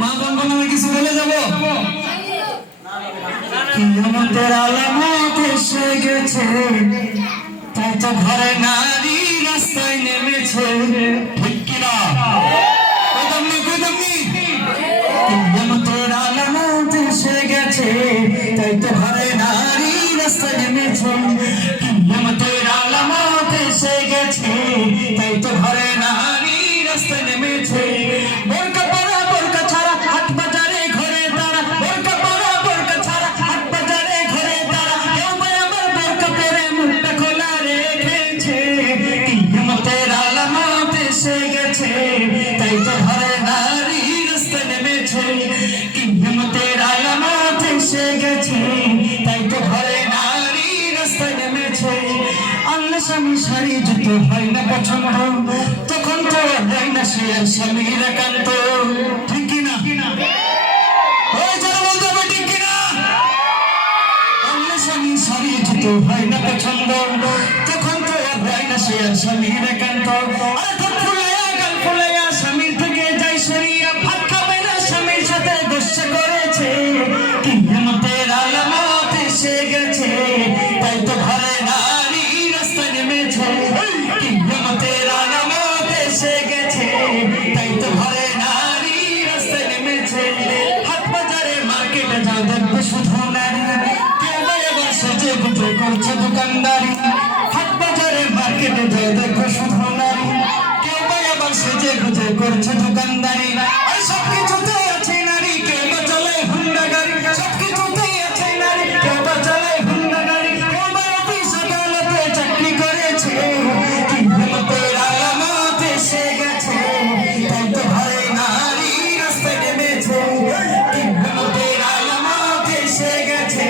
মা বোন নামে কিছু বলে যাবো। কিয়ামতের আলামত এসে গেছে, তাই তো ঘরে নারী রাস্তায় নেমেছে, ঠিক কিনা? কিয়ামতের আলামত এসে গেছে, তাই তো ঘরে নারী রাস্তায় নেমেছে। কিয়ামতের আলামত এসে গেছে, তাই তো ঘরে নারী রাস্তায় নেমেছে। বোরকা পরা বোরকা ছাড়া হাট বাজারে ঘরে তারা, বোরকা পরা বোরকা ছাড়া হাট বাজারে ঘরে তারা, কেউ বা আবার বোরকা পরে মুখটা খোলা রেখেছে। কিয়ামতের আলামত এসে গেছে, তাই তো ঘরে নারী রাস্তায় নেমেছে। কিয়ামতের আলামত এসে গেছে, তাই তো ঘরে নারী রাস্তায় নেমেছে। আল্লাহ স্বামী শাড়ি জুতো হয় না পছন্দ, তখন তো হয় না সে স্বামীর একান্ত, ঠিক কিনা? ওই যারা বলতে হবে ঠিক কিনা? আল্লাহ স্বামী শাড়ি জুতো হয় না পছন্দ, তখন তো হয় না সে স্বামীর একান্ত। আরে ঠোঁট ফুলাইয়া গাল ফুলাইয়া স্বামীর থেকে যাই সরিয়া, ভাত খাবে না স্বামীর সাথে গোসা করেছে। কিয়ামতের আলামত এসে গেছে, তাই তো ঘরে নারী রাস্তায় নেমেছে। কিয়ামতের আলামত এসে গেছে, তাই তো ঘরে নারী রাস্তায় নেমেছে। হাট বাজারে মার্কেটে যাও দেখবে শুধু নারী, কেউ বা এবার সেজে গুজে করছে দোকানদারি। হাট বাজারে মার্কেটে যাও দেখবে শুধু নারী, কেউ বা এবার সেজে গুজে করছে দোকানদারি। আর সবকিছুতে আছে নারী, কেউ বা চলে হুন্ডা গাড়ি, সবকিছুতেই আছে নারী, কেউ বা চলে হুন্ডা গাড়ি, কেউ বা অফিস আদালতে চাকরি করেছে। কিয়ামতের আলামত এসে গেছে, তাই তো ঘরে নারী রাস্তায় নেমেছে। কিয়ামতের আলামত এসে গেছে,